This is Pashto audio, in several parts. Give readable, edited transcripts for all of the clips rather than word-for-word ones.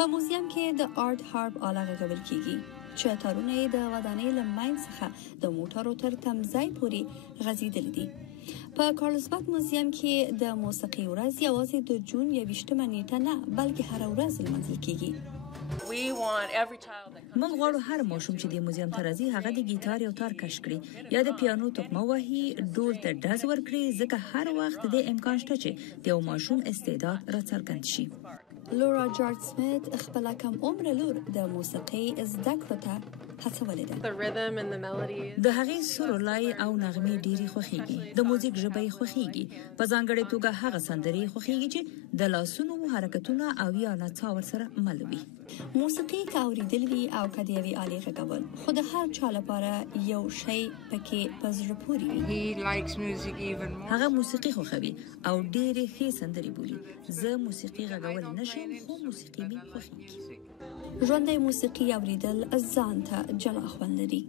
په موزیم کې د آرت هارپ آله غږول کیږي چې تارونه د ودانۍ له منځ څخه د موټرو تر تمځای پورې غځېدلي دي. په کارلسباد موزیم کې د موسیقي ورځ یوازې د جون 21 نیټه نه بلکې هر ورځ لمانځل کیږي. موږ غواړو هر ماشوم چې د موزیم ته راځي هغه د ګیټار یو تار کش کړي یا د پیانو تخمه وهي، ډول ته ډز ورکړي، ځکه هر وخت د امکان شته چې د یو ماشوم استعداد راڅرګند شي. لورا جارج سمیت خپل کم عمر لور د موسیقي زده کړو ته هڅولې ده. د هغې سورلای او نغمې ډېری خوښيږي، د موزیک ژبه یې خوښيږي، په ځانګړې توګه هغه سندرې خوښيږي چې د لاسونو حرکتونه او یا نڅا ورسره مل وي. موسیقي کاوریدل وی او کدیوي آلې غږول، خو د هر چا لپاره یو شی پکې په زړه پورې وي. هغه موسیقي خوښوي او ډېرې ښې سندرې بولي. زه موسیقي غږول نشم، خو موسیقي مې خوښيږي. ژوندۍ موسیقي اوریدل ځان ته جلا خوند لري.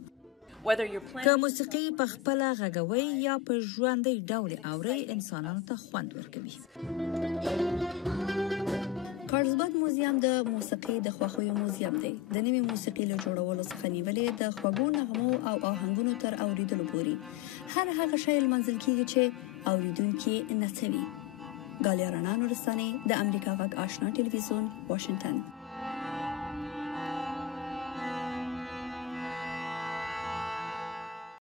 که موسیقي په خپل غږوي یا په ژوندۍ ډول اوري، انسانانو ته خوند ورکوي. کارلسباد موزیم د موسیقي د خوښیو موزیم دی. د نوې موسیقي له جوړولو څخه نیولې د خوږو نغمو او آهنګونو تر اوریدلو پورې هر هغه شی لمانځل کیږي چې اوریدونکي نڅوي. ګالیارانا نورستاني، د امریکا غږ آشنا تلویزیون، واشنگټن.